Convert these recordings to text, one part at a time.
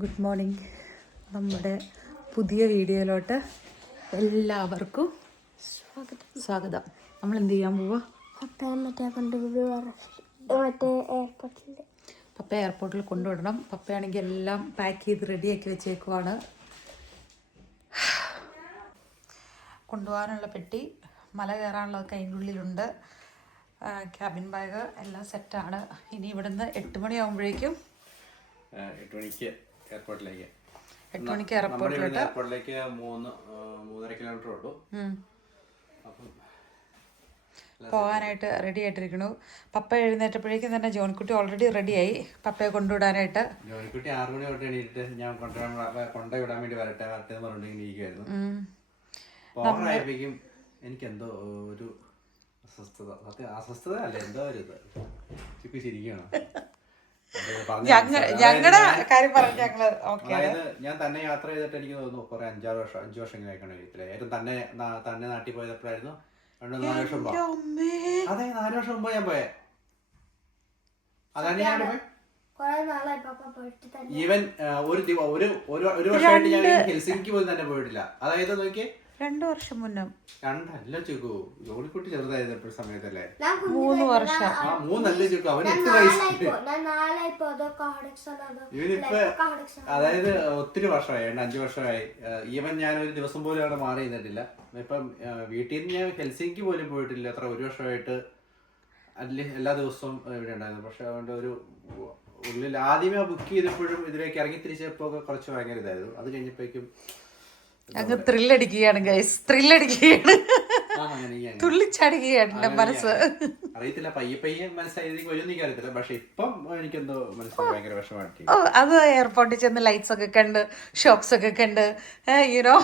Good morning. നമ്മുടെ പുതിയ വീഡിയോയിലോട്ട് എല്ലാവർക്കും സ്വാഗതം. നമ്മൾ എന്ത് ചെയ്യാൻ പോവാ? പപ്പ എയർപോർട്ടിൽ കൊണ്ടുവിടണം. പപ്പയാണെങ്കിൽ എല്ലാം പാക്ക് ചെയ്ത് റെഡിയാക്കി വെച്ചേക്കുവാണ്. കൊണ്ടുപോകാനുള്ള പെട്ടി, മല കയറാനുള്ളതൊക്കെ അതിൻ്റെ ഉള്ളിലുണ്ട്. ക്യാബിൻ ബാഗ് എല്ലാം സെറ്റാണ്. ഇനി ഇവിടുന്ന് 8 മണിയാകുമ്പോഴേക്കും 8 മണിക്ക് എയർപോർട്ടിലേക്ക് 8 മണിക്ക് എയർപോർട്ടിലോട്ട് 3.5 കിലോമീറ്റർ ഉള്ളൂ. അപ്പം പോകാനായിട്ട് റെഡി ആയിട്ടിരിക്കണു. പപ്പ എഴുന്നേറ്റപ്പോഴേക്കും തന്നെ ജോൺകുട്ടി ഓൾറെഡി റെഡിയായി പപ്പയെ കൊണ്ടുവിടാനായിട്ട്. ജോണിക്കുട്ടി 6 മണി തൊട്ട് എണീറ്റ് ഞാൻ കൊണ്ടുവിടാൻ വേണ്ടി വരട്ടെ എന്ന് പറഞ്ഞിട്ട് ഇരിക്കുമായിരുന്നു. പോകാനായപ്പോഴേക്കും എനിക്കെന്തോ ഒരു അസ്വസ്ഥത അല്ല, എന്തോ ഒരു ഇത് ചിപ്പി ശരിക്കണം. ഞങ്ങളുടെ കാര്യം പറഞ്ഞ ഞങ്ങള് അതായത് ഞാൻ തന്നെ യാത്ര ചെയ്തിട്ട് എനിക്ക് തോന്നുന്നു കുറെ 5 വർഷം ഇങ്ങനെ ആയിക്കണേ. ഏറ്റവും തന്നെ നാട്ടിൽ പോയപ്പോഴായിരുന്നു 4 വർഷം മുമ്പ്. അതെ, 4 വർഷം മുമ്പ് ഞാൻ പോയേ. അതാണ് ഞാൻ ഈവൻ ഒരു വർഷമായിട്ട് ഞാൻ ഹെൽസിംകിക്ക് പോലും തന്നെ പോയിട്ടില്ല. അതായത് നോക്കിയേ 2 വർഷം മുന്നേ. 2 ചുക്കു ജോലിക്കുട്ടി ചെറുതായിരുന്നപ്പോൾ സമയത്തല്ലേ? 3 വർഷം. 3 ചുക്കു അവന് 8 വയസ്സ്. ഇവനിപ്പോ അതായത് ഒത്തിരി വർഷമായി, 5 വർഷമായി. ഈവൻ ഞാൻ ഒരു ദിവസം പോലും അവിടെ മാറി നിന്നിട്ടില്ല. ഇപ്പം വീട്ടിൽ നിന്ന് ഞാൻ ഹെൽസിംകിക്ക് പോലും പോയിട്ടില്ല. അത്ര 1 വർഷമായിട്ട് എല്ലാ ദിവസവും ഇവിടെ ഉണ്ടായിരുന്നു. പക്ഷെ അതുകൊണ്ട് ഒരു ഉള്ളിൽ ആദ്യമേ ബുക്ക് ചെയ്തപ്പോഴും ഇതിലേക്ക് ഇറങ്ങി തിരിച്ചപ്പോ കുറച്ച് ഭയങ്കര ഇതായിരുന്നു. അത് കഴിഞ്ഞപ്പോഴേക്കും അങ്ങ് ത്രില്ലടിക്കുകയാണ് ഗൈസ്, ത്രില്ലടിക്കുകയാണ്, തുള്ളിച്ചടിക്കുകയാണ് എന്റെ മനസ്സ്. അറിയത്തില്ല, പയ്യെ മനസ്സായിരിക്കും വരും എനിക്ക് അറിയത്തില്ല. പക്ഷെ ഇപ്പം എനിക്കെന്തോ മനസ്സിൽ ഭയങ്കര വിഷമമായിട്ട്. അത് എയർപോർട്ടിൽ ചെന്ന് ലൈറ്റ്സ് ഒക്കെ കണ്ട് ഷോപ്സ് ഒക്കെ കണ്ട് യുനോ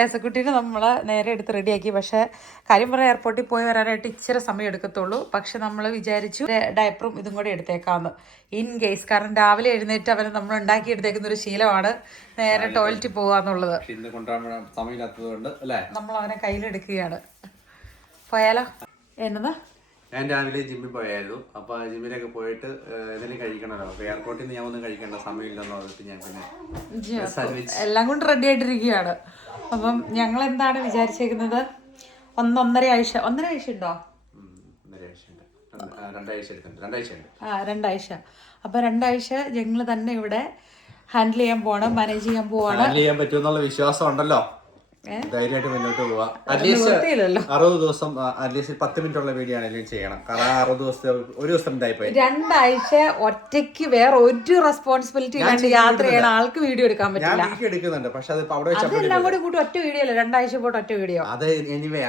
ഏസക്കുട്ടീനെ നമ്മളെ നേരെ എടുത്ത് റെഡിയാക്കി. പക്ഷെ കാര്യം പറഞ്ഞാൽ എയർപോർട്ടിൽ പോയി വരാനായിട്ട് ഇച്ചിരി സമയം എടുക്കത്തുള്ളൂ. പക്ഷെ നമ്മൾ വിചാരിച്ചു ഡയപ്പറും ഇതും കൂടെ എടുത്തേക്കാന്ന് ഇൻ കേസ്. കാരണം രാവിലെ എഴുന്നേറ്റ് അവന് നമ്മൾ ഉണ്ടാക്കി എടുത്തേക്കുന്ന ഒരു ശീലമാണ് നേരെ ടോയ്ലറ്റിൽ പോകാന്നുള്ളത്. നമ്മൾ അവനെ കയ്യിലെടുക്കുകയാണ്. പോയാലോ? എന്നതാ? ഞാൻ രാവിലെ ജിമ്മിൽ പോയായിരുന്നു. അപ്പൊ ജിമ്മിലൊക്കെ പോയിട്ട് എന്തെങ്കിലും കഴിക്കണല്ലോ. അപ്പൊ എയർപോർട്ടിൽ നിന്ന് ഞാൻ ഒന്നും കഴിക്കേണ്ട സമയമില്ലെന്ന് പറഞ്ഞിട്ട് ഞാൻ പിന്നെ എല്ലാം കൊണ്ട് റെഡി ആയിട്ടിരിക്കുകയാണ്. അപ്പം ഞങ്ങൾ എന്താണ് വിചാരിച്ചേക്കുന്നത്? 1.5 ആഴ്ച ഉണ്ടോ? 2 ആഴ്ച. അപ്പൊ 2 ആഴ്ച ഞങ്ങൾ തന്നെ ഇവിടെ ഹാൻഡിൽ ചെയ്യാൻ പോവാണ്, മാനേജ് ചെയ്യാൻ പോവാണ്. ഹാൻഡിൽ ചെയ്യാൻ പറ്റുമെന്നുള്ള വിശ്വാസം ഉണ്ടല്ലോ. ധൈര്യമായിട്ട് മുന്നോട്ട് പോവാ. അറ്റ്ലീസ്റ്റ് 60 ദിവസം അറ്റ്ലീസ്റ്റ് 10 മിനിറ്റ് ഉള്ള വീഡിയോ ആണെങ്കിലും ചെയ്യണം. കാരണം 60 ദിവസത്തെ ഒരു ദിവസം ഇതായിപ്പോയി. 2 ആഴ്ച ഒറ്റയ്ക്ക് വേറെ ഒരു റെസ്പോൺസിബിലിറ്റി ഇല്ലാണ്ട് യാത്ര ചെയ്യണ ആൾക്ക് വീഡിയോ എടുക്കാൻ പറ്റില്ല. ഞാൻ വീഡിയോ എടുക്കുന്നുണ്ട്, പക്ഷെ അത് അവിടെ അതെല്ലാം കൂടി കൂട്ടി ഒറ്റ വീഡിയോ അല്ല, 2 ആഴ്ച പോയിട്ട് ഒറ്റ വീഡിയോ. അത് എനിവേ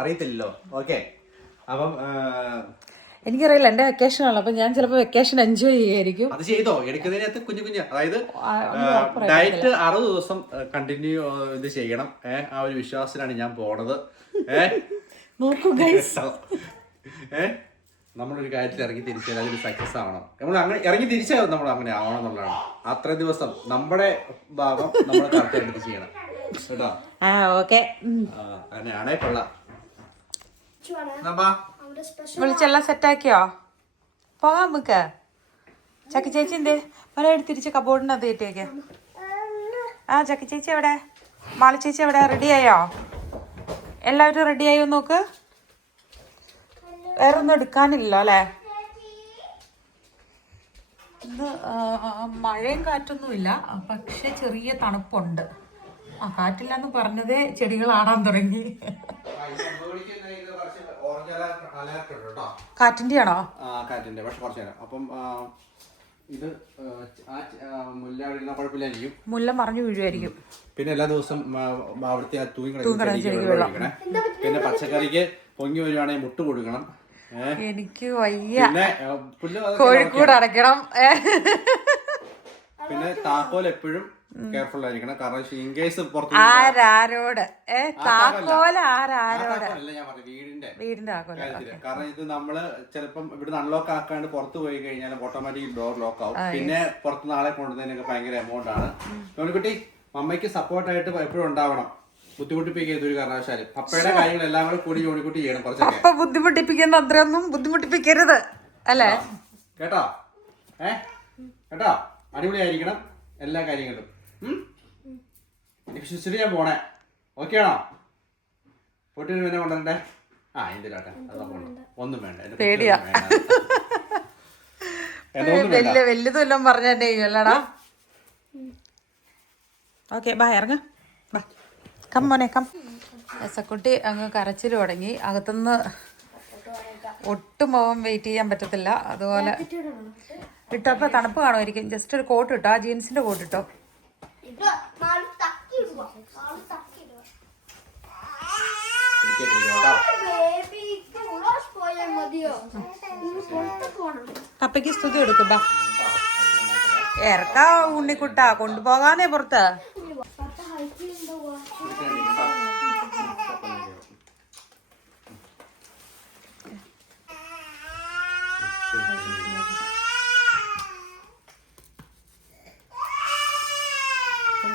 അറിയത്തില്ലല്ലോ. ഓക്കെ, അപ്പം എനിക്കറിയില്ല, എന്റെ വെക്കേഷൻ ആണ്. അപ്പൊ ഞാൻ ചിലപ്പോ വെക്കേഷൻ എൻജോയ് ചെയ്യായിരിക്കും. അത് ചെയ്തോ എടുക്കുന്നതിനകത്ത് കുഞ്ഞു അതായത് ഡയറ്റ് 60 ദിവസം കണ്ടിന്യൂ ഇത് ചെയ്യണം. ആ ഒരു വിശ്വാസത്തിലാണ് ഞാൻ പോണത്. നോക്കൂ ഗൈസ്, നമ്മളൊരു കാര്യത്തിൽ ഇറങ്ങി തിരിച്ചാൽ അതിൽ സക്സസ് ആവണം. നമ്മൾ അങ്ങനെ ഇറങ്ങി തിരിച്ചാൽ നമ്മൾ അങ്ങനെ ആവണം എന്നുള്ളതാണ്. അത്ര ദിവസം നമ്മുടെ ഭാഗം നമ്മൾ കറക്റ്റായിട്ട് ചെയ്യണം കേട്ടോ. ഓക്കെ, അങ്ങനെയാണേ കൊള്ളാം. വിളിച്ചെല്ലാം സെറ്റാക്കിയോ? പോകാം നമുക്ക്. ചക്കി ചേച്ചി എന്തേ പല തിരിച്ച് കബോർഡിനകത്ത് കയറ്റിയേക്ക്. ചക്കി ചേച്ചി എവിടെ? മാളി ചേച്ചി എവിടെ? റെഡിയായോ? എല്ലാവരും റെഡിയായോ? നോക്ക്, വേറെ ഒന്നും എടുക്കാനില്ലല്ലോ അല്ലേ? ഇന്ന് മഴയും കാറ്റൊന്നുമില്ല, പക്ഷെ ചെറിയ തണുപ്പുണ്ട്. കാറ്റില്ലാന്ന് പറഞ്ഞതേ ചെടികൾ ആടാൻ തുടങ്ങി. കാറ്റിന്റെ ആണോ? കാറ്റിന്റെ, പക്ഷെ കുറച്ച് നേരം. അപ്പം ഇത് മുല്ല കുഴപ്പമില്ലായിരിക്കും. മുല്ല മറിഞ്ഞു വീഴുമായിരിക്കും. പിന്നെ എല്ലാ ദിവസം അവിടുത്തെ തൂങ്ങിക്കിടക്കണേ. പിന്നെ പച്ചക്കറിക്ക് പൊങ്ങി വരുവാണെങ്കിൽ മുട്ട് കൊടുക്കണം. എനിക്ക് വയ്യ. പിന്നെ കോഴിക്കോട് അടയ്ക്കണം. പിന്നെ താക്കോൽ എപ്പോഴും കെയർഫുൾ ആയിരിക്കണം. കാരണം ഇൻ കേസ് ആരോട് താക്കോല് വീടിന്റെ കാരണം ഇത് നമ്മള് ചിലപ്പം ഇവിടുന്ന് അൺലോക്ക് ആക്കാണ്ട് പുറത്ത് പോയി കഴിഞ്ഞാൽ ഓട്ടോമാറ്റിക് ഡോർ ലോക്ക് ആവും. പിന്നെ പുറത്ത് നാളെ കൊണ്ടുവന്നതിനൊക്കെ ഭയങ്കര എമൗണ്ട് ആണ്. ജോണിക്കുട്ടി മമ്മയ്ക്ക് സപ്പോർട്ടായിട്ട് എപ്പോഴും ഉണ്ടാവണം. ബുദ്ധിമുട്ടിപ്പിക്കരുത് ഒരു കാരണവശാലും. പപ്പയുടെ കാര്യങ്ങളെല്ലാം കൂടെ കൂടി ജോണിക്കുട്ടി ചെയ്യണം. കുറച്ചൊക്കെ ബുദ്ധിമുട്ടിപ്പിക്കുന്ന അത്രയൊന്നും ബുദ്ധിമുട്ടിപ്പിക്കരുത് അല്ലേ? കേട്ടോ? കേട്ടോ. അടിപൊളിയായിരിക്കണം എല്ലാ കാര്യങ്ങളും. വിശ്വസിച്ചിട്ട് ഞാൻ പോണേ. ഓക്കെ ആണോ? പൊട്ടിന് പിന്നെ കൊണ്ടുവരണ്ടേ? ആ എന്തിനാട്ടെ, അത് ഒന്നും വേണ്ട. പേടിയാ. വലുതും എല്ലാം പറഞ്ഞ എന്നെ അല്ലടാ. ഓക്കെ ബാ, ഇറങ്ങ ബാ. കം മോനെ കം. എസക്കുട്ടി അങ്ങ് കരച്ചിൽ തുടങ്ങി. അകത്തുനിന്ന് ഒട്ടും പോകാൻ വെയിറ്റ് ചെയ്യാൻ പറ്റത്തില്ല. അതുപോലെ ഇട്ടപ്പോ തണുപ്പ് കാണുമായിരിക്കും. ജസ്റ്റ് ഒരു കോട്ട് ഇട്ടോ, ആ ജീൻസിന്റെ കോട്ട് ഇട്ടോ. അപ്പയ്ക്ക് സ്തുതി എടുക്കും. ബാ ഇറക്കാ ഉണ്ണിക്കുട്ടാ, കൊണ്ടുപോകാനേ പുറത്ത്.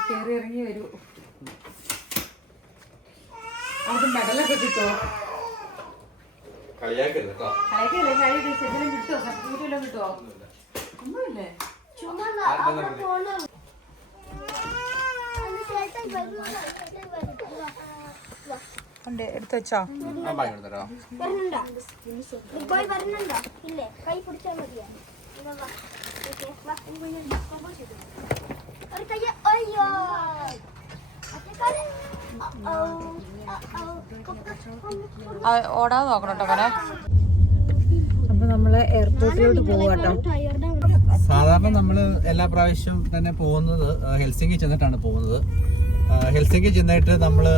കയറി ഇറങ്ങി വരൂ. അത് മെഡലൊക്കെ കിട്ടുമോ? കളിയാക്കല്ലേ, ചെറുതെല്ലാം കിട്ടുമോ? സർട്ടിഫിക്കറ്റ് എല്ലാം കിട്ടുമോ? ഒന്നുമില്ലേ? ഉണ്ട്, എടുത്തു വെച്ചോ. ഓടാതെ നോക്കണം കേട്ടോ മോനെ. അപ്പൊ നമ്മള് എയർപോർട്ടിലോട്ട് പോവാട്ടോ. സാധാരണ നമ്മള് എല്ലാ പ്രാവശ്യവും തന്നെ പോകുന്നത് ഹെൽസിങ്കി ചെന്നിട്ടാണ് പോകുന്നത്. ഹെൽസിങ്കി ചെന്നിട്ട് നമ്മള്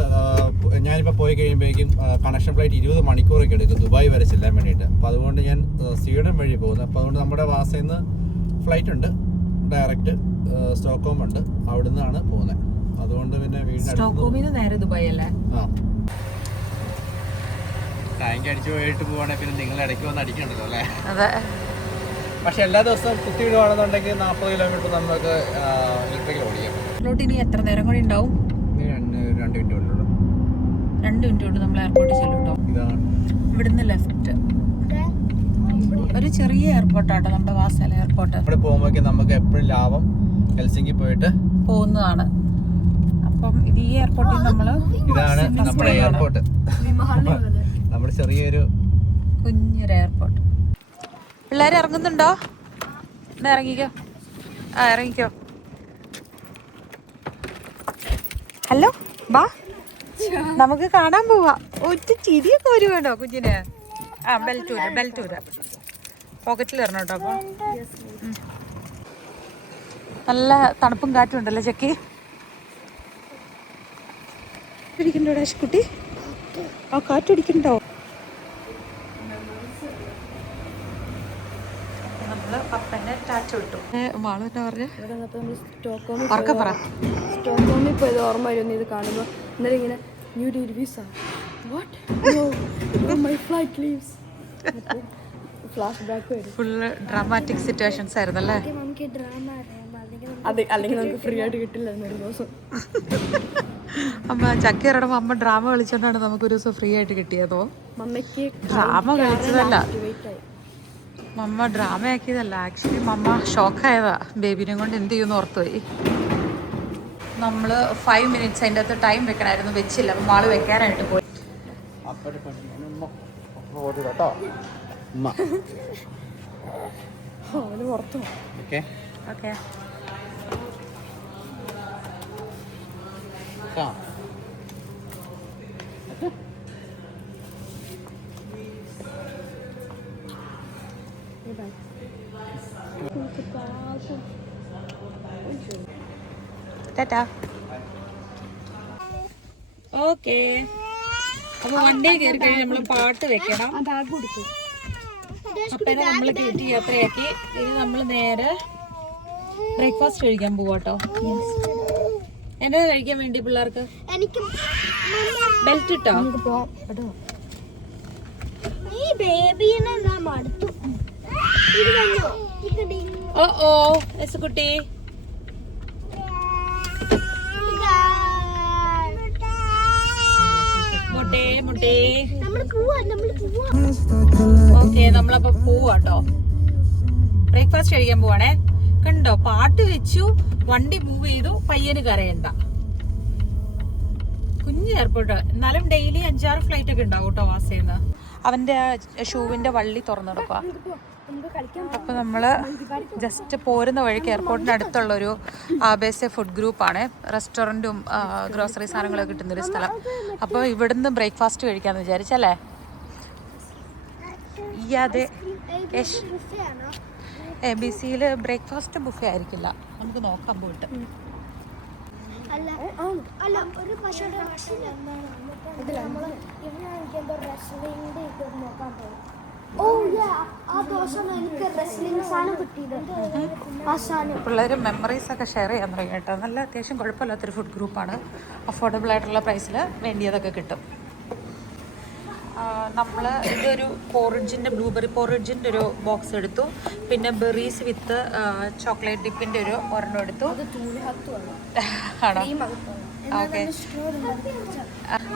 ഞാനിപ്പോ പോയി കഴിയുമ്പോഴേക്കും കണക്ഷൻ ഫ്ലൈറ്റ് 20 മണിക്കൂറൊക്കെ എടുക്കും ദുബായ് വരെ ചെല്ലാൻ വേണ്ടിയിട്ട്. അപ്പൊ അതുകൊണ്ട് ഞാൻ സ്വീഡൻ വഴി പോകുന്നത്. അപ്പൊ അതുകൊണ്ട് നമ്മുടെ വാസയിൽ നിന്ന് ഫ്ലൈറ്റ് ഉണ്ട്, ഡയറക്റ്റ് സ്റ്റോക്ക്ഹോം ഉണ്ട്, അവിടെ നിന്നാണ് പോകുന്നത്. അതുകൊണ്ട് പിന്നെ സ്റ്റോക്ക്ഹോമിൽ നേരെ ദുബായ് അല്ലേ? ആ ടാങ്ക് അടിച്ചു പോയിട്ട് പോവാണെങ്കിൽ പിന്നെ നിങ്ങൾ ഇടയ്ക്ക് വന്ന് അടിക്കണ്ടല്ലോ അല്ലേ? അതെ. പക്ഷെ എല്ലാ ദിവസവും കുത്തിയിടുവാണെന്നുണ്ടെങ്കിൽ 40 കിലോമീറ്റർ നമുക്ക് ഇലക്ട്രിക്കൽ ഓടിക്കാം. ഇനി എത്ര നേരം കൂടി ഉണ്ടാവും? 2 മിനിറ്റ് ഉള്ളൂ. 2 മിനിറ്റ് കൊണ്ട് നമ്മൾ എയർപോർട്ടിൽ ചെല്ലും കേട്ടോ. ഇവിടുന്ന് ലെഫ്റ്റ് ഒരു ചെറിയ എയർപോർട്ടാട്ടോ നമ്മുടെ വാസല എയർപോർട്ട്. ഇവിടെ പോകുമ്പോഴേക്കും നമുക്ക് എപ്പോഴും ലാഭം ഹെൽസിങ്കി പോയിട്ട് പോകുന്നതാണ്. അപ്പം ഇത് ഈ എയർപോർട്ടിൽ നമ്മള് ഇതാണ് നമ്മുടെ എയർപോർട്ട്. നമ്മുടെ ചെറിയൊരു കുഞ്ഞൊരു എയർപോർട്ട്. പിള്ളേർ ഇറങ്ങുന്നുണ്ടോ? എന്നാ ഇറങ്ങിക്കോ. ആ ഇറങ്ങിക്കോ. ഹലോ ബാ, നമുക്ക് കാണാൻ പോവാ. ഒറ്റ ചിരിയൊക്കെ വരുവാണോ കുഞ്ഞിന്? ആ ബെൽറ്റൂര പോക്കറ്റിൽ ഇറങ്ങണം കേട്ടോ. അപ്പൊ നല്ല തണുപ്പും കാറ്റും ഉണ്ടല്ലോ ചെക്കി. ഇരിക്കണ്ടോ കുട്ടി? ആ കാറ്റടിക്കണ്ടോ? നമ്മള് പപ്പനെ ടാറ്റ വിട്ടു. മാളു എന്നാ പറഞ്ഞ സ്റ്റോക്ക്ഹോമിൽ പോയത് ഓർമ്മ വരുന്നു. ഇത് കാണുമ്പോൾ ഇന്നലെ ഇങ്ങനെ new deal visa my flight leaves flashback വരും. ഫുള്ള് ഡ്രാമാറ്റിക് സിറ്റുവേഷൻസ് ആയിരുന്നല്ലേ? അല്ലെങ്കിൽ നമുക്ക് ഫ്രീ ആയിട്ട് കിട്ടില്ല ഒരു ദിവസം. അമ്മ ചക്കി ഇറങ്ങുമ്പോൾ അമ്മ ഡ്രാമ കളിച്ചോണ്ടാണ് നമുക്ക് ഒരു ദിവസം ഫ്രീ ആയിട്ട് കിട്ടിയതോ? മമ്മയ്ക്ക് ഡ്രാമ കളിച്ചതല്ല, മമ്മ ഡ്രാമ ആക്കിയതല്ല. ആക്ച്വലി മമ്മ ഷോക്കായതാ. ബേബിനെ കൊണ്ട് എന്ത് ചെയ്യുമെന്ന് ഓർത്തുപോയി. നമ്മൾ 5 മിനിറ്റ്സ് അതിൻ്റെ അകത്ത് ടൈം വെക്കണമായിരുന്നു, വെച്ചില്ല. അപ്പം മാള് വെക്കാനായിട്ട് പോയി. പുറത്തു ഓക്കെ ടാറ്റാ. ഓക്കെ, അപ്പൊ വണ്ടി കയറി കഴിഞ്ഞാൽ നമ്മള് പാട്ട് വെക്കണം. അപ്പനെ നമ്മള് കയറ്റി യാത്രയാക്കി. ഇനി നമ്മള് നേരെ ബ്രേക്ക്ഫാസ്റ്റ് കഴിക്കാൻ പോവാട്ടോ. എന്നാ കഴിക്കാൻ വേണ്ടി പിള്ളേർക്ക്? ബെൽറ്റ് ഇട്ടോ? ഓ എസുകുട്ടി, ഓക്കെ നമ്മളപ്പോ പോവാട്ടോ. ബ്രേക്ക്ഫാസ്റ്റ് കഴിക്കാൻ പോവാണേ. കണ്ടോ, പാട്ട് വെച്ചു, വണ്ടി മൂവ് ചെയ്തു, പയ്യന് കരയണ്ട. കുഞ്ഞ് എയർപോർട്ട്. എന്നാലും ഡെയിലി 5-6 ഫ്ലൈറ്റ് ഒക്കെ ഉണ്ടാവും കേട്ടോ വാസേന്ന്. അവന്റെ ഷൂവിന്റെ വള്ളി തുറന്നെടുക്കുക. അപ്പൊ നമ്മള് ജസ്റ്റ് പോരുന്ന വഴിക്ക് എയർപോർട്ടിന്റെ അടുത്തുള്ളൊരു ആബേസെ ഫുഡ് ഗ്രൂപ്പാണ്. റെസ്റ്റോറൻറ്റും ഗ്രോസറി സാധനങ്ങളൊക്കെ കിട്ടുന്നൊരു സ്ഥലം. അപ്പോൾ ഇവിടുന്ന് ബ്രേക്ക്ഫാസ്റ്റ് കഴിക്കാന്ന് വിചാരിച്ചല്ലേ? അതെ, ABC-യിൽ ബ്രേക്ക്ഫാസ്റ്റ് ബുഫേ ആയിരിക്കില്ല, നമുക്ക് നോക്കാൻ പോയിട്ട്. പിള്ളേർ മെമ്മറീസ് ഒക്കെ ഷെയർ ചെയ്യാൻ തുടങ്ങി കേട്ടോ. നല്ല അത്യാവശ്യം കുഴപ്പമില്ലാത്തൊരു ഫുഡ് ഗ്രൂപ്പാണ്. അഫോർഡബിൾ ആയിട്ടുള്ള പ്രൈസിൽ വേണ്ടിയതൊക്കെ കിട്ടും. നമ്മൾ ഇതൊരു പോറിഡ്ജിൻ്റെ ബ്ലൂബെറി പോറിഡ്ജിൻ്റെ ഒരു ബോക്സ് എടുത്തു. പിന്നെ ബെറീസ് വിത്ത് ചോക്ലേറ്റ് ഡിപ്പിൻ്റെ ഒരു ഒരെണ്ണം എടുത്തു. ആണോ? ഓക്കെ.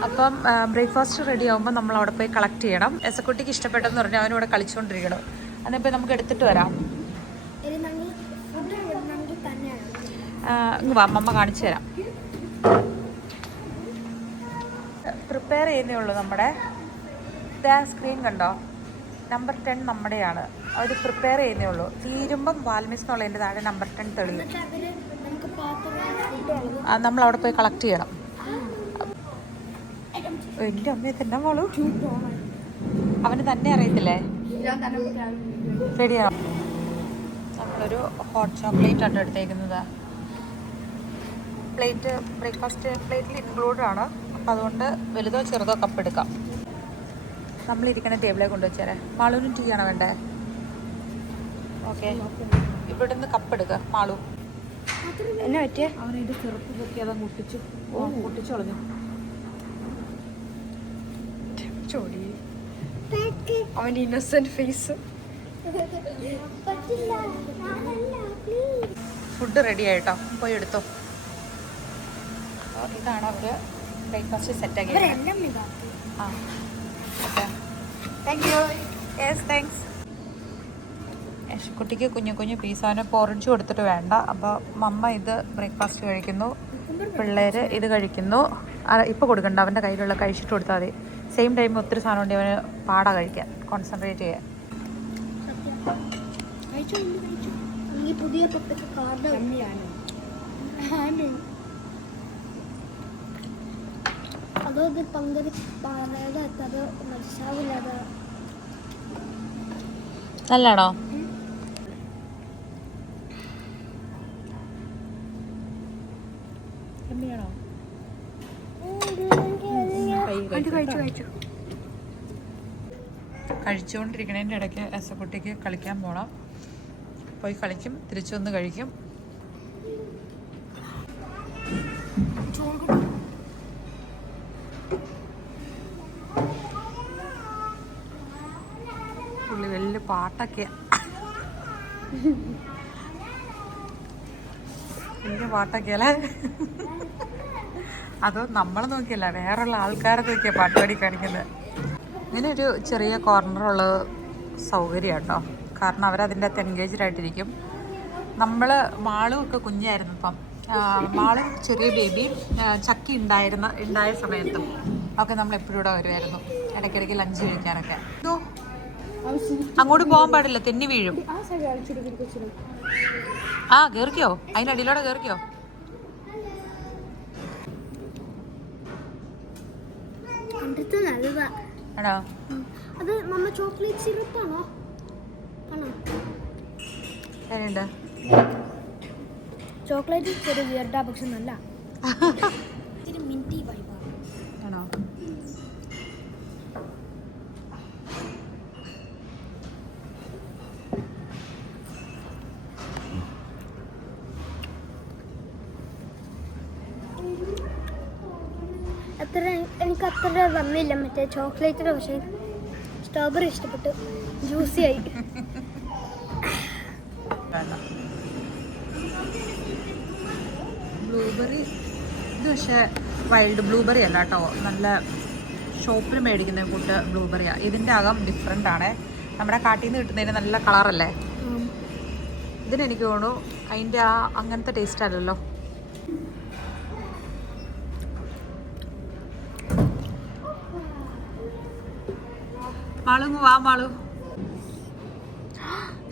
അപ്പം ബ്രേക്ക്ഫാസ്റ്റ് റെഡി ആകുമ്പോൾ നമ്മൾ അവിടെ പോയി കളക്ട് ചെയ്യണം. എസക്കുട്ടിക്ക് ഇഷ്ടപ്പെട്ടെന്ന് പറഞ്ഞാൽ അവനിവിടെ കളിച്ചുകൊണ്ടിരിക്കണം. എന്നിപ്പോൾ നമുക്ക് എടുത്തിട്ട് വരാം. വാ, അമ്മ കാണിച്ചു തരാം. പ്രിപ്പയർ ചെയ്യുന്നേ ഉള്ളൂ. നമ്മുടെ സ്ക്രീൻ കണ്ടോ, നമ്പർ 10 നമ്മുടെയാണ്. അവർ പ്രിപ്പയർ ചെയ്യുന്നേ ഉള്ളൂ. തീരുമ്പം വാൽമിസ് എന്നുള്ളതിൻ്റെ താഴെ നമ്പർ 10 തെളിയും. നമ്മൾ അവിടെ പോയി കളക്ട് ചെയ്യണം. എൻ്റെ അമ്മയെ തന്നെ മോളൂ, അവന് തന്നെ അറിയത്തില്ലേ? റെഡിയാണോ? നമ്മളൊരു ഹോട്ട് ചോക്ലേറ്റ് ആണ് എടുത്തേക്കുന്നത്. പ്ലേറ്റ് ബ്രേക്ക്ഫാസ്റ്റ് പ്ലേറ്റിൽ ഇൻക്ലൂഡ് ആണ്. അപ്പം അതുകൊണ്ട് വലുതോ ചെറുതോ കപ്പ് എടുക്കാം. നമ്മളിരിക്കുന്ന ടേബിളെ കൊണ്ടുവച്ചേരെ. മാളൂനും ടീ ആണോ വേണ്ടേ? ഓക്കെ, ഇവിടെ നിന്ന് കപ്പ് എടുക്കുക. മാളു എന്നെ പറ്റിയ അവനതിൻ്റെ ചെറുപ്പ് പൊക്കി അതങ്ങ് മുട്ടിച്ചു. മുട്ടിച്ചു കളഞ്ഞു. ചോടി അവൻ്റെ ഇന്നസെന്റ് ഫേസ്. ഫുഡ് റെഡി ആയിട്ടോ, പോയി എടുത്തോ. ഇതാണ് അവർ ബ്രേക്ക്ഫാസ്റ്റ് സെറ്റാക്കി. ആ, okay, thank you. Yes, thanks. യശുക്കുട്ടിക്ക് കുഞ്ഞു കുഞ്ഞു പീസാന് പോറിഞ്ച് കൊടുത്തിട്ട് വേണ്ട. അപ്പോൾ മമ്മ ഇത് ബ്രേക്ക്ഫാസ്റ്റ് കഴിക്കുന്നു, പിള്ളേർ ഇത് കഴിക്കുന്നു. ഇപ്പോൾ കൊടുക്കണ്ട, അവൻ്റെ കയ്യിലുള്ള കഴിച്ചിട്ട് കൊടുത്താൽ മതി. സെയിം ടൈം ഒത്തിരി സാധനം ഉണ്ട് അവന് പാടാ കഴിക്കാൻ, കോൺസെൻട്രേറ്റ് ചെയ്യാൻ. പുതിയ കാർഡ് അതത് പങ്കെടുക്കാതെ മനസ്സിലാവില്ലാതെ. നല്ലതാണോ? കഴിച്ചുകൊണ്ടിരിക്കണതിൻ്റെ ഇടയ്ക്ക് എസക്കുട്ടിക്ക് കളിക്കാൻ പോകണം. പോയി കളിക്കും, തിരിച്ചു വന്ന് കഴിക്കും. പുള്ളി വലിയ പാട്ടൊക്കെ, വലിയ പാട്ടൊക്കെയല്ലേ? അതോ നമ്മൾ നോക്കിയല്ല, വേറെയുള്ള ആൾക്കാരെ നോക്കിയാൽ പാട്ട് പാടി കാണിക്കുന്നത്. ഇങ്ങനെ ഒരു ചെറിയ കോർണറുള്ള സൗകര്യം കേട്ടോ. കാരണം അവരതിൻ്റെ അകത്ത് എൻഗേജ്ഡ് ആയിട്ടിരിക്കും. നമ്മൾ മാളും ഒക്കെ കുഞ്ഞായിരുന്നു. ഇപ്പം മാളും ചെറിയ ബേബിയും ചക്കി ഉണ്ടായ സമയത്തും ഒക്കെ നമ്മൾ എപ്പോഴും ഇവിടെ വരുമായിരുന്നു, ഇടയ്ക്കിടയ്ക്ക് ലഞ്ച് കഴിക്കാനൊക്കെ. അങ്ങോട്ട് പോകാൻ പാടില്ല, തെന്നി വീഴും. ആ, കയറിക്കോ, അതിനടിയിലൂടെ കയറിക്കോ. ആണോ? അത് മമ്മ ചോക്ലേറ്റ് സിറപ്പാണോ? എങ്ങനെയുണ്ട്? ചോക്ലേറ്റ് ചെറിയ വിയർഡാ, പക്ഷെ നല്ല മിന്റി വൈബാണ്. ആണോ? എനിക്ക് അത്ര വന്നില്ല മറ്റേ ചോക്ലേറ്റിൻ്റെ, പക്ഷേ സ്ട്രോബെറി ഇഷ്ടപ്പെട്ടു, ജ്യൂസി ആയി. ബ്ലൂബെറി ഇത് പക്ഷേ വൈൽഡ് ബ്ലൂബെറി അല്ല കേട്ടോ, നല്ല ഷോപ്പിൽ മേടിക്കുന്ന കൂട്ട് ബ്ലൂബെറിയാണ്. ഇതിൻ്റെ അകം ഡിഫറെൻ്റ് ആണ്. നമ്മുടെ കാട്ടിൽ നിന്ന് കിട്ടുന്നതിന് നല്ല കളറല്ലേ? ഇതിനെനിക്ക് തോന്നുന്നു അതിൻ്റെ ആ അങ്ങനത്തെ ടേസ്റ്റ് അല്ലല്ലോ. മാളു വാ മാളു.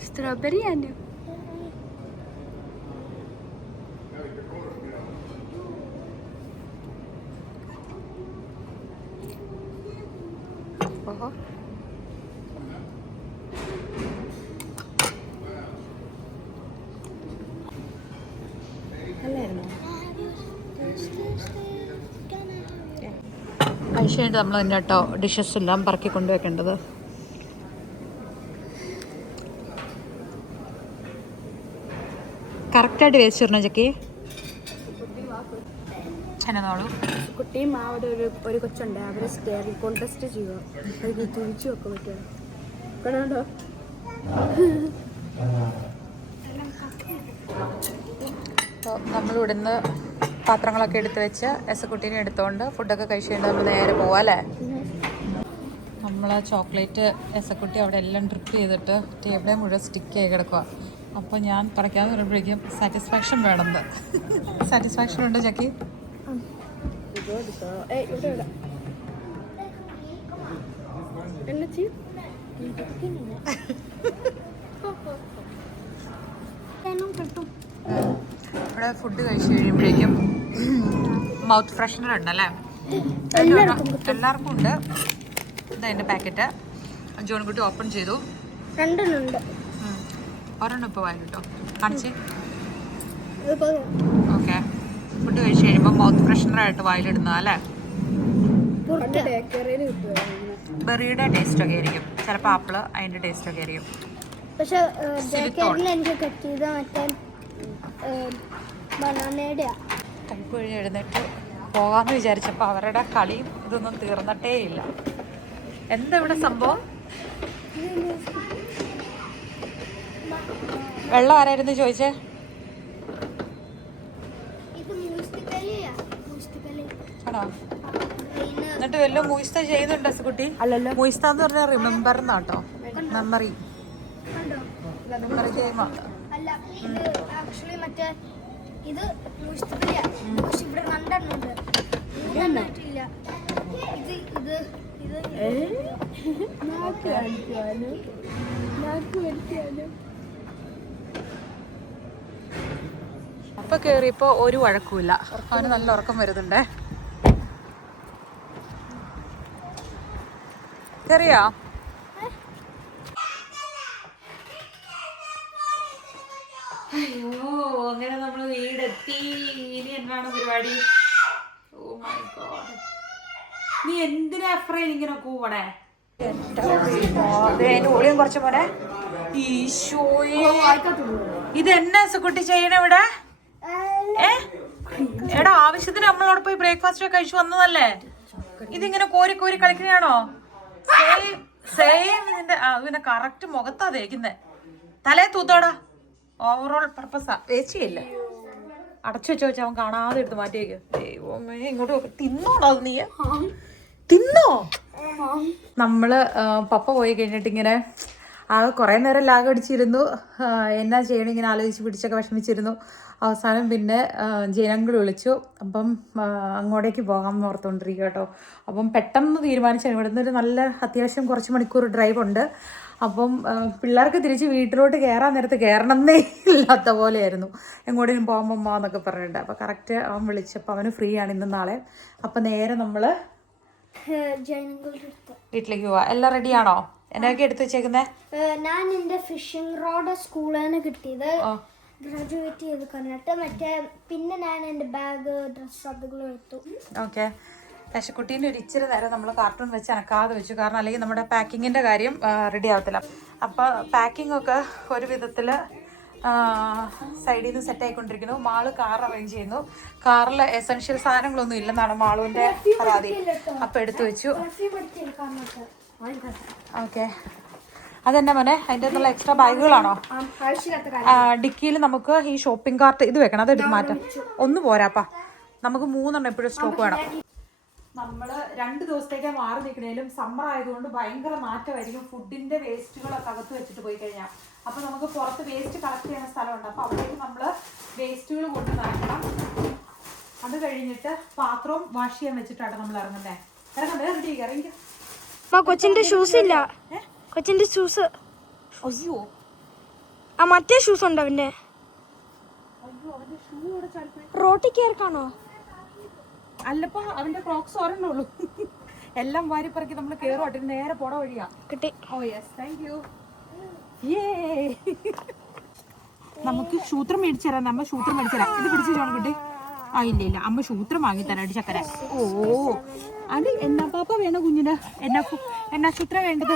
സ്ട്രോബെറി ആണ്. ഓഹോ കഴിച്ചിട്ട് നമ്മൾ തന്നെ കേട്ടോ ഡിഷസ് എല്ലാം പറക്കി കൊണ്ടുവയ്ക്കേണ്ടത്. കറക്റ്റായിട്ട് വേസ്റ്റ് ഇടണം ചക്കി. ചെന്നോളൂ. കുട്ടിയും അവിടെ ഒരു കൊച്ചുണ്ട്. അവര് സ്റ്റേറിൽ കോൺടെസ്റ്റ് ചെയ്യുക. അവർക്ക് തുണിച്ചു വെക്കാൻ പറ്റുമോ? കണ്ടോ അപ്പോൾ നമ്മളിവിടുന്ന് പാത്രങ്ങളൊക്കെ എടുത്ത് വെച്ച് എസക്കുട്ടീനെ എടുത്തുകൊണ്ട് ഫുഡൊക്കെ കഴിച്ചുകൊണ്ട് നമ്മൾ നേരെ പോവാം അല്ലേ. നമ്മൾ ചോക്ലേറ്റ് എസക്കുട്ടി അവിടെ എല്ലാം ഡ്രിപ്പ് ചെയ്തിട്ട് ടേബിളെ മുഴുവൻ സ്റ്റിക്ക് ചെയ്ത് കിടക്കുക. അപ്പോൾ ഞാൻ പറയാമെന്ന് പറയുമ്പോഴേക്കും സാറ്റിസ്ഫാക്ഷൻ വേണമെന്ന്. സാറ്റിസ്ഫാക്ഷൻ ഉണ്ട് ചക്കി? ഇവിടെ ഫുഡ് കഴിച്ച് കഴിയുമ്പോഴേക്കും മൗത്ത് ഫ്രഷ്നർ ഉണ്ടല്ലേ, എല്ലാവർക്കും ഉണ്ട്. ഇതതിൻ്റെ പാക്കറ്റ് ജോൺകുട്ടി ഓപ്പൺ ചെയ്തു. രണ്ടെണ്ണുണ്ട്. ഒരെണ്ണം ഇപ്പോൾ വായി കേട്ടോ കാണിച്ച്. ഓക്കെ, ഫുഡ് കഴിച്ച് കഴിയുമ്പോൾ മൗത്ത് ഫ്രഷ്നറായിട്ട് വായിലിടുന്നതല്ലേ. ബെറിയുടെ ടേസ്റ്റൊക്കെ ആയിരിക്കും, ചിലപ്പോൾ ആപ്പിള് അതിൻ്റെ ടേസ്റ്റൊക്കെ ആയിരിക്കും. പക്ഷെ എനിക്ക് കിട്ടിയത് മറ്റേ ബനാനയുടെ. കൈപ്പൊഴി എഴുന്നേറ്റ് പോകാമെന്ന് വിചാരിച്ചപ്പോൾ അവരുടെ കളിയും ഇതൊന്നും തീർന്നിട്ടേ ഇല്ല. എന്താ ഇവിടെ സംഭവം? വെള്ളം ആരായിരുന്നു ചോദിച്ചേ? ആണോ? എന്നിട്ട് വല്ല മൂയിസ്ത ചെയ്യുന്നുണ്ടോ കുട്ടി? അല്ലല്ലോ, മൂയിസ്ത എന്ന് പറഞ്ഞാൽ റിമെമ്പർ എന്നാട്ടോ, മെമ്മറി മെമ്മറി ഗെയിമാണ്. അല്ല ഇത് ആക്ച്വലി മറ്റേ ഇത് പക്ഷെ ഇവിടെ രണ്ടെണ്ണുണ്ട്. മൂന്നെണ്ണായിട്ടില്ല. ഇത് ഇത് ഇപ്പൊ കേറിയപ്പോ ഒരു വഴക്കുമില്ല. അവന് നല്ല ഉറക്കം വരുന്നുണ്ടേ. കേറിയോ? അയ്യോ, അങ്ങനെ നമ്മള് വീടെത്തി. ഇനി എന്താണ് പരിപാടി? ഓ മൈ ഗോഡ്, നീ എന്തിനാ എഫ്രൈൻ ഇങ്ങനെ കൂവണേ? ഒളിയും കുറച്ച് പോലെ. ഈശോയെ, ഇതെന്നാ കുട്ടി ചെയ്യണ ഇവിടെ? എടാ, ആവശ്യത്തിന് നമ്മളോട് പോയി ബ്രേക്ക്ഫാസ്റ്റ് ഒക്കെ കഴിച്ചു വന്നതല്ലേ? ഇതിങ്ങനെ കോരി കോരി കളിക്കണയാണോ? സെയിം ഇതിന്റെ പിന്നെ കറക്റ്റ് മുഖത്താ തേക്കുന്നേ. തലേ തൂത്തോടാ. ഓവറോൾ പർപ്പസാ. വേച്ചിയില്ല, അടച്ചു വെച്ചോ വെച്ചാൽ അവൻ കാണാതെ എടുത്ത് മാറ്റി വയ്ക്കും. ദൈവമേ, ഇങ്ങോട്ട് തിന്നോടാ നീ, തിന്നോ? നമ്മള് പപ്പ പോയി കഴിഞ്ഞിട്ട് ഇങ്ങനെ കുറേ നേരം ലാഗ് അടിച്ചിരുന്നു. എന്നാ ചെയ്യണം ഇങ്ങനെ ആലോചിച്ച് പിടിച്ചൊക്കെ വിഷമിച്ചിരുന്നു. അവസാനം പിന്നെ ജയനങ്ങൾ വിളിച്ചു. അപ്പം അങ്ങോട്ടേക്ക് പോകാമെന്ന് ഓർത്തുകൊണ്ടിരിക്കുക കേട്ടോ. അപ്പം പെട്ടെന്ന് തീരുമാനിച്ചാണ്. ഇവിടെ നിന്ന് ഒരു നല്ല അത്യാവശ്യം കുറച്ച് മണിക്കൂർ ഡ്രൈവ് ഉണ്ട്. അപ്പം പിള്ളേർക്ക് തിരിച്ച് വീട്ടിലോട്ട് കയറാൻ നേരത്ത് കയറണമെന്നേ ഇല്ലാത്ത പോലെയായിരുന്നു. എങ്ങോട്ടേലും പോകുമ്പോൾ എന്നൊക്കെ പറഞ്ഞിട്ട്. അപ്പോൾ കറക്റ്റ് അവൻ വിളിച്ചപ്പോൾ അവന് ഫ്രീ ആണ് ഇന്നും നാളെ. അപ്പം നേരെ നമ്മൾ വീട്ടിലേക്ക് പോവാ. എല്ലാം റെഡിയാണോ? എന്നൊക്കെ എടുത്ത് വെച്ചേക്കുന്നേ? ഞാൻ എൻ്റെ ഫിഷിംഗ് റോഡ് സ്കൂളിൽ നിന്ന് കിട്ടിയത് ഗ്രാജുവേറ്റ് ചെയ്ത് കഴിഞ്ഞിട്ട്. മറ്റേ പിന്നെ ഞാൻ എൻ്റെ ബാഗ് ഡ്രസ്സ് അതുകളും എടുത്തു. ഓക്കെ, പശുക്കുട്ടീൻ്റെ ഒരു ഇച്ചിരി നേരം നമ്മൾ കാർട്ടൂൺ വെച്ച് അനക്കാതെ വെച്ചു. കാരണം അല്ലെങ്കിൽ നമ്മുടെ പാക്കിങ്ങിൻ്റെ കാര്യം റെഡി ആവത്തില്ല. അപ്പോൾ പാക്കിംഗ് ഒക്കെ ഒരു വിധത്തിൽ സൈഡിൽ നിന്ന് സെറ്റ് ആയിക്കൊണ്ടിരിക്കുന്നു. മാള് കാർ അറേഞ്ച് ചെയ്യുന്നു. കാറിൽ എസെൻഷ്യൽ സാധനങ്ങളൊന്നും ഇല്ലെന്നാണ് മാളുവിൻ്റെ പരാതി. അപ്പോൾ എടുത്തു വെച്ചു. ഓക്കെ, അതെന്നാ മോനെ അതിൻ്റെ അകത്തുള്ള എക്സ്ട്രാ ബാഗുകളാണോ? ഡിക്കിയിൽ നമുക്ക് ഈ ഷോപ്പിംഗ് കാർട്ട് ഇത് വെക്കണം, അതെടുത്ത് മാറ്റാം. ഒന്ന് പോരാപ്പാ, നമുക്ക് 3 എപ്പോഴും സ്റ്റോക്ക് വേണം. നമ്മൾ 2 ദിവസത്തേക്ക് മാറി നിൽക്കണേലും സമ്മർ ആയതുകൊണ്ട് ഭയങ്കര മാറ്റമായിരിക്കും. ഫുഡിന്റെ വേസ്റ്റുകളൊക്കെ അകത്ത് വെച്ചിട്ട് പോയി കഴിഞ്ഞാൽ അപ്പോൾ നമുക്ക് പുറത്ത് വേസ്റ്റ് കളക്ട് ചെയ്യുന്ന സ്ഥലമുണ്ട്. അപ്പോൾ അവിടേക്ക് നമ്മൾ വേസ്റ്റുകൾ കൊണ്ട് നടക്കണം. അത് കഴിഞ്ഞിട്ട് പാത്രവും വാഷ് ചെയ്യാൻ വെച്ചിട്ടാണ് നമ്മൾ ഇറങ്ങുന്നത്. ഇറങ്ങി കൊച്ചിന്റെ ഷൂസ് ഇല്ല. കൊച്ചിന്റെ ഷൂസ് അയ്യോ ആ മറ്റേ ഷൂസ് ഉണ്ട് അവന്റെ. അയ്യോ അവന്റെ ഷൂ ഇവിടെ ചാടിപ്പോയി. റോട്ടിൽ കയറിക്കാണോ? അല്ലപ്പോ അവന്റെ ക്രോക്സ് ഒരെണ്ണുള്ളൂ. എല്ലാം വാരി പറക്കി നമ്മൾ കയറുവാട്ട് നേരെ പോട വഴിയാ കിട്ടി. Oh yes thank you. നമുക്ക് സൂത്രം മേടിച്ചു തരാം. നമ്മ സൂത്രം മേടിച്ചു തരാം. ഇത് പിടിച്ചു കിട്ടി. ആ ഇല്ല അമ്മ സൂത്രം വാങ്ങി തരാം ചക്കര. ഓ അത് എന്നാ പാപ്പ വേണോ കുഞ്ഞിന്? എന്നാ സൂത്രം വേണ്ടത്?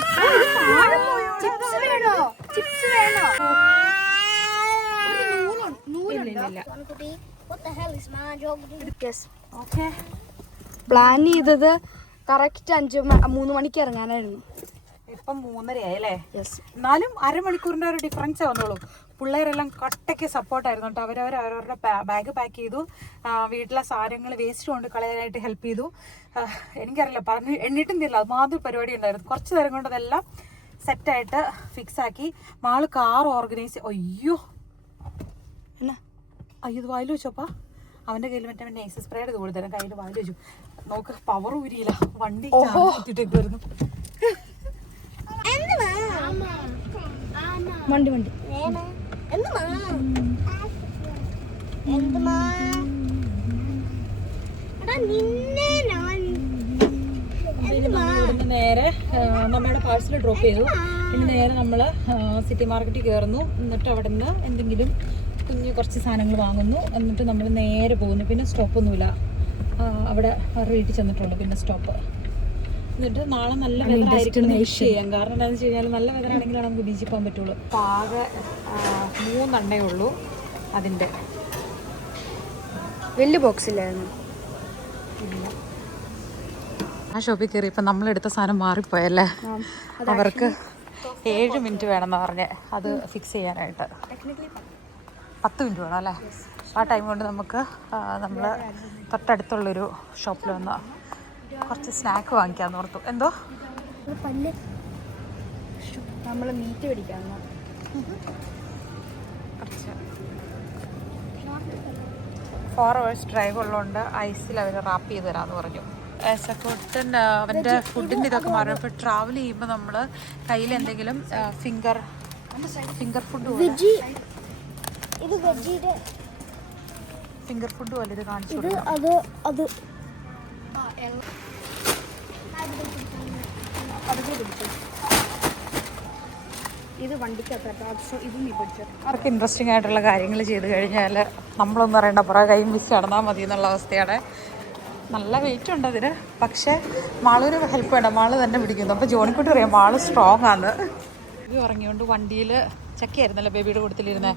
പ്ലാൻ ചെയ്തത് കറക്റ്റ് 3 മണിക്ക് ഇറങ്ങാനായിരുന്നു. ഇപ്പം 3:30 ആയല്ലേ? എന്നാലും അരമണിക്കൂറിന്റെ ഒരു ഡിഫറൻസേ വന്നോളൂ. പിള്ളേരെല്ലാം കട്ടയ്ക്ക് സപ്പോർട്ടായിരുന്നു കേട്ടോ. അവരവരുടെ ബാഗ് പാക്ക് ചെയ്തു. വീട്ടിലെ സാധനങ്ങൾ വേസ്റ്റ് കൊണ്ട് കളയാനായിട്ട് ഹെൽപ്പ് ചെയ്തു. എനിക്കറിയില്ല പറഞ്ഞ് എണ്ണിട്ടും തീരില്ല. അത് മാത്രം പരിപാടി ഉണ്ടായിരുന്നു. കുറച്ച് നേരം കൊണ്ട് അതെല്ലാം സെറ്റായിട്ട് ഫിക്സ് ആക്കി. Mall car organise. അയ്യോ എന്നാ ഇത് വായിൽ വെച്ചോപ്പാ. അവൻ്റെ കയ്യിൽ മറ്റേ നൈസ് സ്പ്രേ എടുത്ത് കൊടുത്തരാം. കയ്യിൽ വായിൽ വെച്ചു. നോക്ക് പവർ ഊരിയില്ല. വണ്ടി ഇട്ടിട്ടേക്ക് വരുന്നു. വണ്ടി നേരെ നമ്മുടെ പാഴ്സൽ ഡ്രോപ്പ് ചെയ്തു. ഇനി നേരെ നമ്മൾ സിറ്റി മാർക്കറ്റിൽ കയറുന്നു. എന്നിട്ട് അവിടെ നിന്ന് എന്തെങ്കിലും കുറച്ച് സാധനങ്ങൾ വാങ്ങുന്നു. എന്നിട്ട് നമ്മൾ നേരെ പോകുന്നു. പിന്നെ സ്റ്റോപ്പൊന്നുമില്ല. അവിടെ അവരുടെ വീട്ടിൽ ചെന്നിട്ടുള്ളൂ പിന്നെ സ്റ്റോപ്പ്. എന്നിട്ട് നാളെ നല്ല വെതറായിരിക്കും വിഷ് ചെയ്യാം. കാരണം എന്താണെന്ന് വെച്ച് കഴിഞ്ഞാൽ നല്ല വെതറാണെങ്കിലാണ് നമുക്ക് ബീച്ചിൽ പോകാൻ പറ്റുള്ളൂ. ആകെ 3 എണ്ണേ ഉള്ളൂ. അതിൻ്റെ വലിയ ബോക്സ് ഇല്ലായിരുന്നു. ആ ഷോപ്പിൽ കയറി ഇപ്പം നമ്മളെടുത്ത സാധനം മാറിപ്പോയല്ലേ. അവർക്ക് 7 മിനിറ്റ് വേണമെന്ന് പറഞ്ഞ് അത് ഫിക്സ് ചെയ്യാനായിട്ട് 10 മിനിറ്റ് വേണം അല്ലേ. ആ ടൈം കൊണ്ട് നമുക്ക് നമ്മൾ തൊട്ടടുത്തുള്ളൊരു ഷോപ്പിൽ വന്ന് കുറച്ച് സ്നാക്ക് വാങ്ങിക്കാമെന്ന് ഓർത്തു. എന്തോ നമ്മൾ മീറ്റ് പിടിക്കാൻ കുറച്ച് 4 hours ഡ്രൈവ് ഉള്ളതുകൊണ്ട് ഐസിൽ അവർ റാപ്പ് ചെയ്ത് തരാമെന്ന് പറഞ്ഞു. ഏസക്കോട്ടൻ അവൻ്റെ ഫുഡിൻ്റെ ഇതൊക്കെ മാറും. ഇപ്പോൾ ട്രാവൽ ചെയ്യുമ്പോൾ നമ്മൾ കയ്യിൽ എന്തെങ്കിലും ഫിംഗർ ഫുഡ് ഫിംഗർ ഫുഡ് പോലെ ഇത് കാണിച്ചു. ഇത് വണ്ടിക്കകത്ത് ഇത് നീ പിടിച്ചോ. അവർക്ക് ഇൻട്രസ്റ്റിംഗ് ആയിട്ടുള്ള കാര്യങ്ങൾ ചെയ്ത് കഴിഞ്ഞാൽ നമ്മളൊന്നും അറിയണ്ട, പുറകെ കൈയും വിച്ച് നടന്നാൽ മതി എന്നുള്ള അവസ്ഥയാണ്. നല്ല വെയിറ്റ് ഉണ്ട് അതിന്. പക്ഷേ മാളൊരു ഹെൽപ്പ് വേണ്ട, മാള് തന്നെ പിടിക്കുന്നു. അപ്പോൾ ജോണിക്കുട്ടി അറിയാം മാള് സ്ട്രോങ് ആണ്. ഇത് ഉറങ്ങിയോണ്ട് വണ്ടിയിൽ ചക്കയായിരുന്നല്ലോ ബേബിയുടെ കൂട്ടത്തിലിരുന്നേ.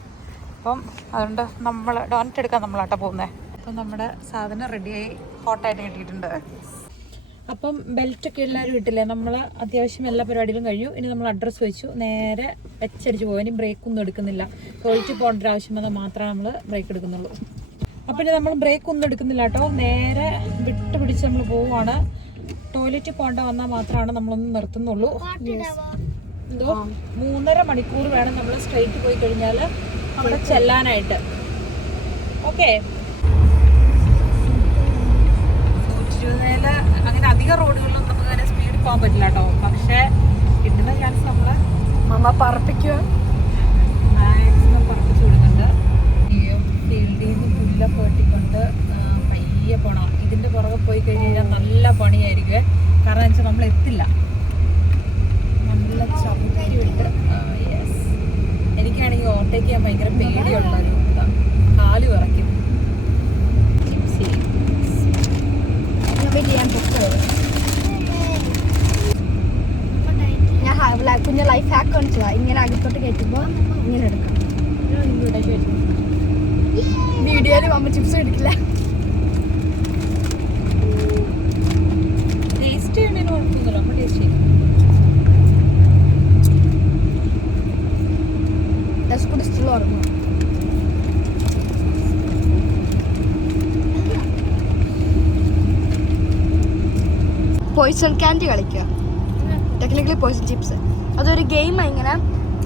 അപ്പം അതുകൊണ്ട് നമ്മൾ ഡോണറ്റ് എടുക്കാൻ നമ്മളാട്ടാ പോകുന്നത്. അപ്പം നമ്മുടെ സാധനം റെഡിയായി ഹോട്ടായിട്ട് കിട്ടിയിട്ടുണ്ട്. അപ്പം ബെൽറ്റൊക്കെ എല്ലാവരും ഇട്ടില്ലേ. നമ്മൾ അത്യാവശ്യം എല്ലാ പരിപാടികളും കഴിഞ്ഞു. ഇനി നമ്മൾ അഡ്രസ്സ് വെച്ചു നേരെ വെച്ചടിച്ച് പോകും. ഇനി ബ്രേക്കൊന്നും എടുക്കുന്നില്ല. ടോയ്ലറ്റിൽ പോകേണ്ട ഒരു ആവശ്യം വന്നാൽ മാത്രമേ നമ്മൾ ബ്രേക്ക് എടുക്കുന്നുള്ളൂ. അപ്പം ഇനി നമ്മൾ ബ്രേക്ക് ഒന്നും എടുക്കുന്നില്ല കേട്ടോ. നേരെ വിട്ട് പിടിച്ച് നമ്മൾ പോവുകയാണ്. ടോയ്ലറ്റിൽ പോകേണ്ട വന്നാൽ മാത്രമാണ് നമ്മളൊന്ന് നിർത്തുന്നുള്ളൂ. എന്തോ 3.5 മണിക്കൂർ വേണം നമ്മൾ സ്ട്രെയിറ്റ് പോയി കഴിഞ്ഞാൽ അവിടെ ചെല്ലാനായിട്ട്. ഓക്കെ, 120 അങ്ങനെ അധികം റോഡുകളിലൊന്നും നമുക്ക് അങ്ങനെ സ്പീഡിൽ പോകാൻ പറ്റില്ല കേട്ടോ. പക്ഷേ കിട്ടുന്ന ചാൻസ് നമ്മൾ പറപ്പിക്കുക, മാക്സിമം പറപ്പിച്ച് കൊടുക്കുന്നുണ്ട്. ഫീൽഡിൽ നിന്ന് പുല്ലൊക്കെ വെട്ടിക്കൊണ്ട് പയ്യെ പോകണം. ഇതിൻ്റെ പുറകെ പോയി കഴിഞ്ഞ് കഴിഞ്ഞാൽ നല്ല പണിയായിരിക്കും. കാരണം വെച്ചാൽ നമ്മൾ എത്തില്ല. നല്ല ചവിട്ടി വിട്ട് യെസ്. എനിക്കാണെങ്കിൽ ഓവർടേക്ക് ചെയ്യാൻ ഭയങ്കര പേടിയുള്ളൊരു ഇതാണ്. കാല് വിറയ്ക്കും. ഞാൻ കുഞ്ഞ് ലൈഫ് ഹാക്ക് കാണിച്ചതാ. ഇങ്ങനെ അകത്തോട്ട് കയറ്റുമ്പോൾ ഇങ്ങനെ എടുക്കാം. വീഡിയോയിൽ അമ്മ ചിപ്സ് എടുക്കില്ല. ടേസ്റ്റ് ചെയ്യണതിന് കുഴപ്പമൊന്നുമില്ല. നമ്മൾ ടേസ്റ്റ് ചെയ്യും. കൂടി സ്റ്റിൽ ഉറങ്ങും. പോയിസൺ ക്യാൻഡി കളിക്കുക. Technically poison chips. അതൊരു ഗെയിമാണ്. ഇങ്ങനെ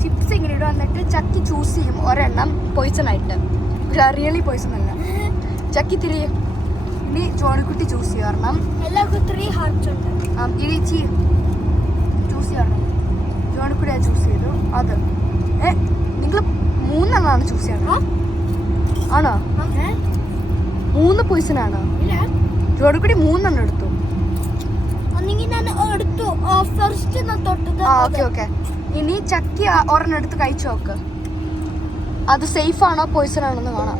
ചിപ്സ് ഇങ്ങനെ ഇടും, എന്നിട്ട് ചക്കി ചൂസ് ചെയ്യും ഒരെണ്ണം പോയിസൺ ആയിട്ട്. പക്ഷെ റിയലി പോയിസൺ അല്ല. ചക്കി തിരി ഇനി ജോണിക്കുട്ടി ചൂസ് ചെയ്യും ഒരെണ്ണം. എല്ലാവർക്കും 3 ഹാർട്ട്സ് ഉണ്ട്. ഇനി ചൂസ് ചെയ്യണം. ജോണിക്കുട്ടി ചൂസ് ചെയ്തു. അത് നിങ്ങൾ 3 ചൂസ് ചെയ്യണം. ആണോ? 3 പോയിസൺ ആണോ? ജോണിക്കുട്ടി 3 എടുത്തു. ഒന്നെങ്കിൽ ഞാൻ എടുത്തു ഫസ്റ്റ് തൊട്ടത്. ഓക്കെ. ഇനി ചക്കി ഒരെണ്ണം എടുത്ത് കഴിച്ചു നോക്ക്. അത് സേഫ് ആണോ പോയിസൺ ആണോന്ന് കാണാം.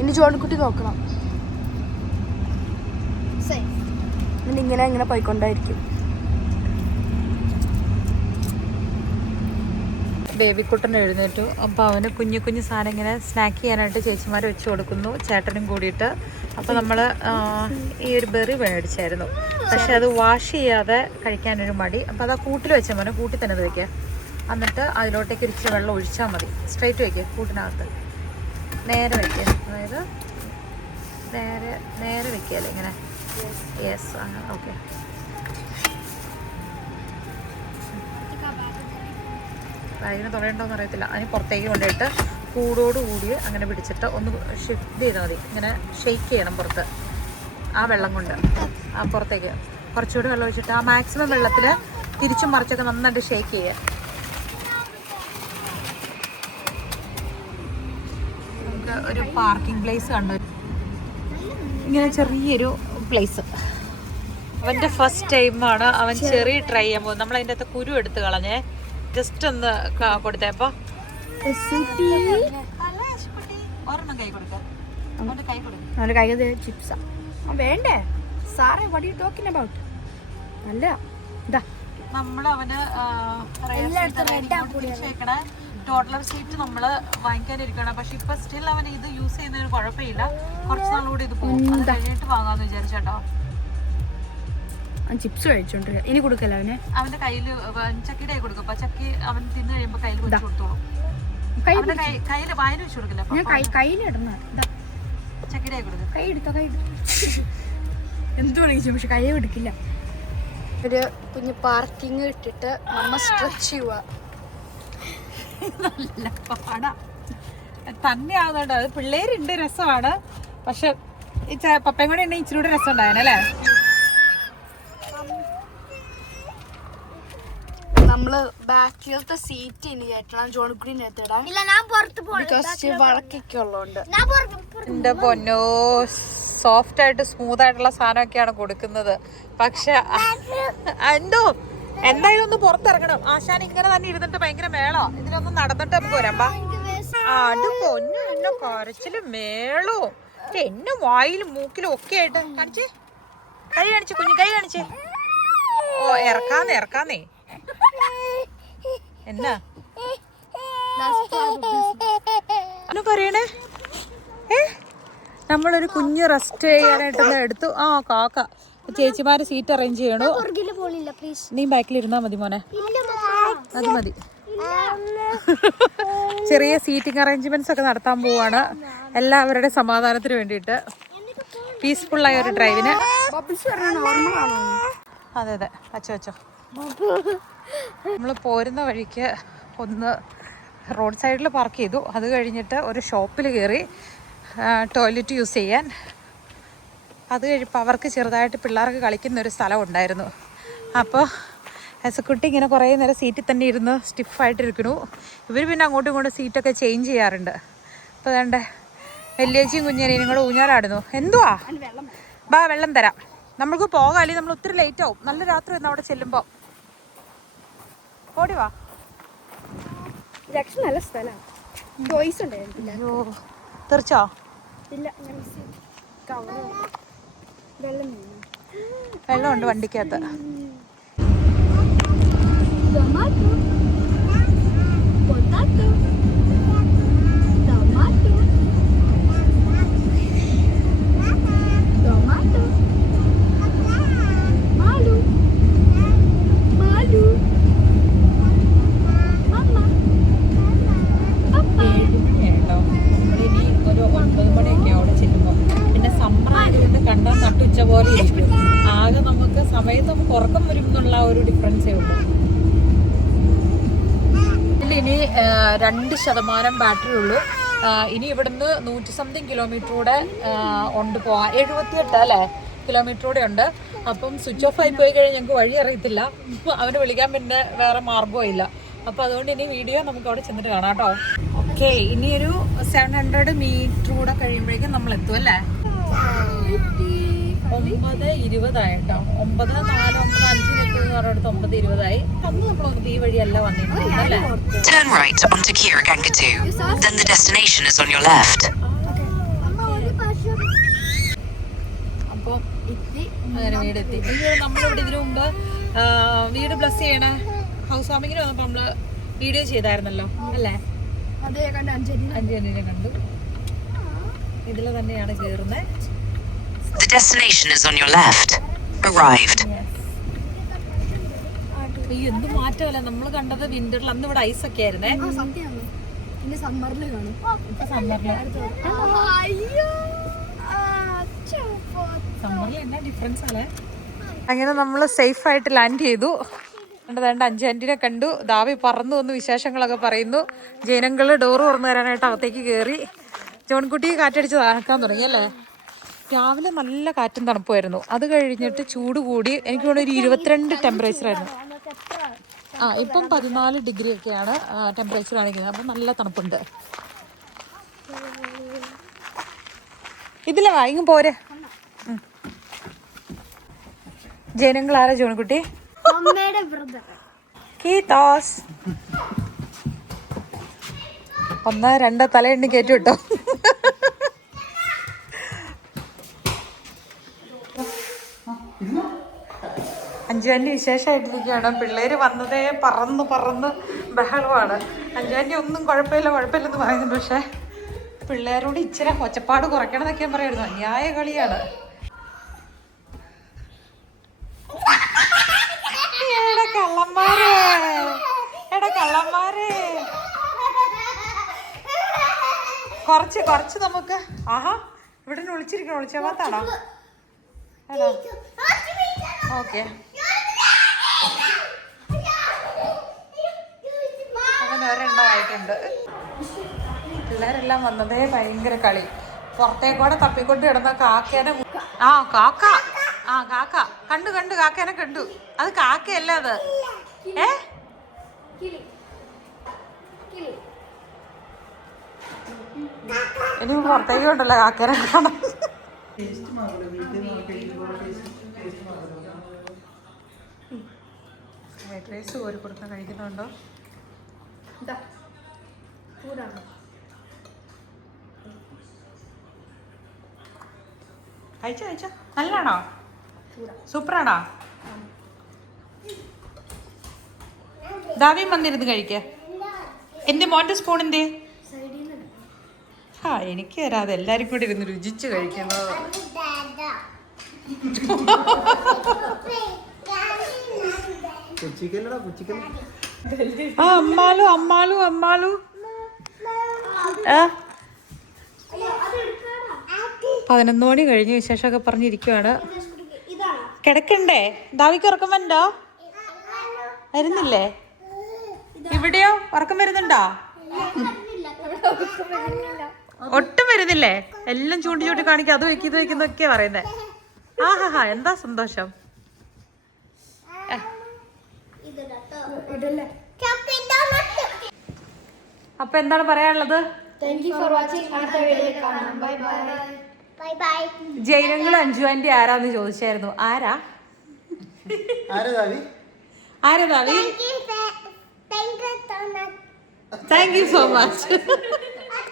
ഇനി ജോണിക്കുട്ടി നോക്കണം. ഇനി ഇങ്ങനെ പോയിക്കൊണ്ടായിരിക്കും. ബേബിക്കുട്ടൻ എഴുന്നേറ്റു. അപ്പോൾ അവന് കുഞ്ഞു കുഞ്ഞു സാധനം ഇങ്ങനെ സ്നാക്ക് ചെയ്യാനായിട്ട് ചേച്ചിമാർ വെച്ച് കൊടുക്കുന്നു, ചേട്ടനും കൂടിയിട്ട്. അപ്പോൾ നമ്മൾ ഈ ഒരു ബെറി മേടിച്ചായിരുന്നു, പക്ഷെ അത് വാഷ് ചെയ്യാതെ കഴിക്കാനൊരു മടി. അപ്പോൾ അത് ആ കൂട്ടിൽ വെച്ചാൽ മതി, കൂട്ടിൽ തന്നെ അത് വയ്ക്കുക. എന്നിട്ട് അതിലോട്ടേക്ക് ഇച്ചിരി വെള്ളം ഒഴിച്ചാൽ മതി. സ്ട്രൈറ്റ് വയ്ക്കുക, കൂട്ടിനകത്ത് നേരെ വയ്ക്കുക. അതായത് നേരെ വയ്ക്കുകയല്ലേ ഇങ്ങനെ. യെസ്, അങ്ങനെ. ഓക്കെ. ബാഗിന് തുറയുണ്ടോയെന്ന് അറിയത്തില്ല. അതിന് പുറത്തേക്ക് കൊണ്ടുപോയിട്ട് കൂടോടുകൂടി അങ്ങനെ പിടിച്ചിട്ട് ഒന്ന് ഷിഫ്റ്റ് ചെയ്താൽ മതി. ഇങ്ങനെ ഷെയ്ക്ക് ചെയ്യണം പുറത്ത്, ആ വെള്ളം കൊണ്ട്. ആ പുറത്തേക്ക് കുറച്ചുകൂടി വെള്ളം ഒഴിച്ചിട്ട് ആ മാക്സിമം വെള്ളത്തിൽ തിരിച്ചും മറിച്ചൊക്കെ നന്നായിട്ട് ഷെയ്ക്ക് ചെയ്യുക. നമുക്ക് ഒരു പാർക്കിംഗ് പ്ലേസ് കണ്ടു, ഇങ്ങനെ ചെറിയൊരു പ്ലേസ്. അവൻ്റെ ഫസ്റ്റ് ടൈമാണ് അവൻ ചെറിയ ട്രൈ ചെയ്യാൻ പോകുന്നത്. നമ്മൾ അതിൻ്റെ അകത്ത് കുരു എടുത്ത് കളഞ്ഞേ, ജസ്റ്റ് ഒന്ന് കൊടുത്തേപ്പോ ഒരെണ്ണം കൈ കൊടുക്കാം. അവൻ്റെ കൈ കൊടുക്കും. അവൻ്റെ കൈ ചിപ്സാ വേണ്ടേ സാറേ? What you talking about? അല്ല, ഇതാ നമ്മൾ അവന് ടോട്ടലർ സീറ്റ് നമ്മൾ വാങ്ങിക്കാനിരിക്കണം. പക്ഷെ ഇപ്പൊ സ്റ്റിൽ അവൻ ഇത് യൂസ് ചെയ്യുന്നതിന് കുഴപ്പമില്ല. കുറച്ച് നാളുകൂടി ഇത് പോകും. അത് കഴിഞ്ഞിട്ട് വാങ്ങാന്ന് വിചാരിച്ചേട്ടോ. ചിപ്സ് കഴിച്ചോണ്ടിരിക്കുക. ഇനി കൊടുക്കല്ല അവന്. അവന്റെ കയ്യില് ചക്കിയുടെ കൈ കൊടുക്കും. അപ്പൊ ചക്കി അവൻ തിന്നു കഴിയുമ്പോ കയ്യിൽ വെച്ച് കൊടുത്തോളും. അവന്റെ കയ്യില് വായിൽ വെച്ച് കൊടുക്കില്ല. കയ്യിലിടണ ചക്കിയുടെ കൈ കൊടുക്കും. കൈ എടുത്തോ. എന്ത് വേണമെങ്കിൽ, പക്ഷെ കൈ എടുക്കില്ല. ഒരു കുഞ്ഞ് പാർക്കിങ് ഇട്ടിട്ട് നമ്മ സ്ട്രെച്ച് ചെയ്യുക. നല്ല പാടാ തന്നെ ആവുന്നുണ്ട്. അത് പിള്ളേരുണ്ട്, രസമാണ്. പക്ഷെ ഈ പപ്പയും കൂടെ ഉണ്ടെങ്കിൽ ഇച്ചിരി കൂടെ രസം ഉണ്ടായനല്ലേ. നമ്മള് ബാക്കിലത്തെ സീറ്റ് ഇനി കയറ്റണം. ജോണിക്കുടിന്റെ അടുത്തിടാം. ബിക്കോസ് വളക്കൊക്കെ ഉള്ളതുകൊണ്ട്. എന്റെ പൊന്നോ, സോഫ്റ്റ് ആയിട്ട് സ്മൂത്ത് ആയിട്ടുള്ള സാധനമൊക്കെയാണ് കൊടുക്കുന്നത്. പക്ഷെ എന്തായാലും ഒന്ന് പുറത്തിറങ്ങണം. ആശാൻ ഇങ്ങനെ തന്നെ ഇരുന്നിട്ട് ഭയങ്കര മേളോ. ഇതിലൊന്നും നടന്നിട്ട് നമുക്ക് വരാം. അത് പൊന്നു എന്നെ കരച്ചിലും മേളോ എന്നെ വായിലും മൂക്കിലും ഒക്കെ ആയിട്ട്. കാണിച്ചേ, കൈ കാണിച്ചേ, കുഞ്ഞു കൈ കാണിച്ചേ. ഓ, ഇറക്കാന്നേ എന്നാ പറയണേ. നമ്മളൊരു കുഞ്ഞ് റെസ്റ്റ് ചെയ്യാനായിട്ടൊന്ന് എടുത്തു. ആ കാക്ക ചേച്ചിമാര് സീറ്റ് അറേഞ്ച് ചെയ്യണു. നീ ബാക്കിൽ ഇരുന്നാ മതി മോനെ, അത് മതി. ചെറിയ സീറ്റിംഗ് അറേഞ്ച്മെന്റ്സ് ഒക്കെ നടത്താൻ പോവാണ് എല്ലാവരുടെ സമാധാനത്തിന് വേണ്ടിയിട്ട്. പീസ്ഫുള്ളായ ഒരു ഡ്രൈവിന്. അതെ വെച്ചോ. നമ്മൾ പോരുന്ന വഴിക്ക് ഒന്ന് റോഡ് സൈഡിൽ പാർക്ക് ചെയ്തു. അത് കഴിഞ്ഞിട്ട് ഒരു ഷോപ്പിൽ കയറി ടോയ്ലറ്റ് യൂസ് ചെയ്യാൻ. അത് കഴിയുമ്പോൾ അവർക്ക് ചെറുതായിട്ട് പിള്ളേർക്ക് കളിക്കുന്ന ഒരു സ്ഥലം ഉണ്ടായിരുന്നു. അപ്പോൾ കുട്ടി ഇങ്ങനെ കുറേ നേരം സീറ്റിൽ തന്നെ ഇരുന്ന് സ്റ്റിഫായിട്ടിരിക്കണു. ഇവർ പിന്നെ അങ്ങോട്ടും ഇങ്ങോട്ടും സീറ്റൊക്കെ ചേഞ്ച് ചെയ്യാറുണ്ട്. അപ്പോൾ വേണ്ട വലിയേച്ചിയും കുഞ്ഞേനെയും കൂടെ ഊഞ്ഞാലാടുന്നു. എന്തുവാ? വെള്ളം തരാം. നമ്മൾക്ക് പോകാം, അല്ലെങ്കിൽ നമ്മൾ ഒത്തിരി ലേറ്റ് ആവും. നല്ല രാത്രി വന്ന് അവിടെ ചെല്ലുമ്പോൾ. ഓടി വാ. നല്ല സ്ഥലമാണ്. ചോയ്സ് ഉണ്ടായിരുന്നില്ല. അയ്യോ, തീർച്ചോ? ഇല്ല, വെള്ളമുണ്ട് വണ്ടിക്കകത്ത്. പോലെ ഇരിക്കും. ആകെ നമുക്ക് സമയത്ത് നമുക്ക് ഉറക്കം വരും എന്നുള്ള ഒരു ഡിഫറൻസേ ഉള്ളൂ. 2% ബാറ്ററി ഉള്ളൂ. ഇനി ഇവിടുന്ന് 100 സംതിങ് കിലോമീറ്റർ കൂടെ ഉണ്ട് പോവാൻ. 78 അല്ലേ കിലോമീറ്റർ കൂടെ ഉണ്ട്. അപ്പം സ്വിച്ച് ഓഫ് ആയി പോയി കഴിഞ്ഞാൽ ഞങ്ങൾക്ക് വഴി അറിയത്തില്ല. അവന് വിളിക്കാൻ പിന്നെ വേറെ മാർഗ്ഗവും ഇല്ല. അപ്പോൾ അതുകൊണ്ട് ഇനി വീഡിയോ നമുക്ക് അവിടെ ചെന്നിട്ട് കാണാം കേട്ടോ. ഓക്കെ, ഇനിയൊരു 700 മീറ്റർ കൂടെ കഴിയുമ്പോഴേക്കും നമ്മൾ എത്തും അല്ലേ. 9:20 ആയിട്ടോ. 9:04, 9:05 എന്ന് പറഞ്ഞിടത്ത് 9:20 അന്ന് നമ്മൾ ഈ വഴിയല്ല വന്നിരുന്നത് അല്ലേ. Turn right onto Kirigangatu. Then the destination is on your left. അപ്പോൾ അങ്ങനെ വീടെത്തി. നമ്മളിവിടെ ഇതിനു മുമ്പ് വീട് ബ്ലസ് ചെയ്യണേ ഹൗസ് വാമിങ്ങിന് വന്നപ്പോൾ നമ്മള് വീഡിയോ ചെയ്തായിരുന്നല്ലോ അല്ലേ. അതേ കണ്ട് അഞ്ചേനെ കണ്ടു. ഇതില് തന്നെയാണ് കേറുന്നത്. The destination is on your left. Arrived. എന്ത് മാറ്റമല്ല നമ്മൾ കണ്ടത് വിന്ററിൽ. അന്ന് ഇവിടെ ഐസ് ഒക്കെ ആയിരുന്നേ. സത്യമാണ്. ഇനി സമ്മറിൽ കാണും. സമ്മറിൽ എന്നാ ഡിഫറൻസ് അല്ലേ. അങ്ങനെ നമ്മൾ സേഫ് ആയിട്ട് ലാൻഡ് ചെയ്തു. വേണ്ട 5 ആൻറ്റിനെ കണ്ടു. ദാവി പറന്നു വന്ന് വിശേഷങ്ങളൊക്കെ പറയുന്നു. ജനങ്ങൾ ഡോറ് തുറന്നു തരാനായിട്ട് അകത്തേക്ക് കയറി. ജോൺകുട്ടി കാറ്റടിച്ച് താക്കാൻ തുടങ്ങി അല്ലേ. രാവിലെ നല്ല കാറ്റും തണുപ്പുമായിരുന്നു. അത് കഴിഞ്ഞിട്ട് ചൂട് കൂടി. എനിക്ക് തോന്നുന്നു ഒരു 22 ടെമ്പറേച്ചറായിരുന്നു. ഇപ്പം 14 ഡിഗ്രി ഒക്കെയാണ് ടെമ്പറേച്ചർ കാണിക്കുന്നത്. അപ്പം നല്ല തണുപ്പുണ്ട്. ഇതില്ല ഇങ്ങ് പോരെ. ജനങ്ങളാരാ ജോൺകുട്ടി? അമ്മയുടെ ബ്രദർ കീതാസ്. 1, 2 തലയെണ്ണി കയറ്റി വിട്ടോ. അഞ്ചുവാൻ്റെ വിശേഷമായിട്ടിരിക്കുകയാണ്. പിള്ളേര് വന്നതേ പറന്ന് ബഹളമാണ്. അഞ്ചുവാൻ്റെ ഒന്നും കുഴപ്പമില്ലെന്ന് പറയുന്നുണ്ട്. പക്ഷെ പിള്ളേരോട് ഇച്ചിരി ഒച്ചപ്പാട് കുറയ്ക്കണം എന്നൊക്കെ ഞാൻ പറയുന്നു. അന്യായ കളിയാണ്. കള്ളന്മാരെ കുറച്ച് നമുക്ക്. ആഹാ, ഇവിടെ വിളിച്ചിരിക്കണം. വിളിച്ചേത്താണോ? ഓക്കെ, അങ്ങനെ ഒരെണ്ണമായിട്ടുണ്ട്. പിള്ളേരെല്ലാം വന്നതേ ഭയങ്കര കളി. പുറത്തേക്കൂടെ തപ്പിക്കൊണ്ട് കിടന്ന കാക്കേനെ. കാക്ക കണ്ടു കാക്കേനെ കണ്ടു. അത് കാക്കയല്ല, അത് ഇനി പുറത്തേക്ക് കൊണ്ടല്ലോ കാക്കേനെ കാണാൻ. ഫ്രൈഡ് റൈസ് കോരി കൊടുക്കാൻ കഴിക്കുന്നുണ്ടോ? കഴിച്ചോ നല്ലാണോ? സൂപ്പറാണോ? ദാവിയും വന്നിരുന്ന് കഴിക്ക. എന്റെ മോന്റെ സ്പൂണിന്റെ എനിക്ക് തരാതെ എല്ലാരും കൂടി ഇരുന്ന് രുചിച്ച് കഴിക്കുന്നത്. അമ്മാലു 11 മണി കഴിഞ്ഞ വിശേഷമൊക്കെ പറഞ്ഞിരിക്കുവാണ്. കിടക്കണ്ടേ? ദാവിക്ക് ഉറക്കം വരണ്ടോ? വരുന്നില്ലേ? ഇവിടെയോ ഉറക്കം വരുന്നുണ്ടോ? ഒട്ടും വരുന്നില്ലേ? എല്ലാം ചൂണ്ടി കാണിക്കുക. അത് വെക്കും ഇത് വെക്കുന്നൊക്കെയാ പറയുന്നേ. ആഹാ, എന്താ സന്തോഷം. അപ്പൊ എന്താണ് പറയാനുള്ളത്? ജൈനങ്ങൾ അഞ്ജുവാൻ്റെ ആരാന്ന് ചോദിച്ചായിരുന്നു. ആരാ ദാവി? Thank you so much.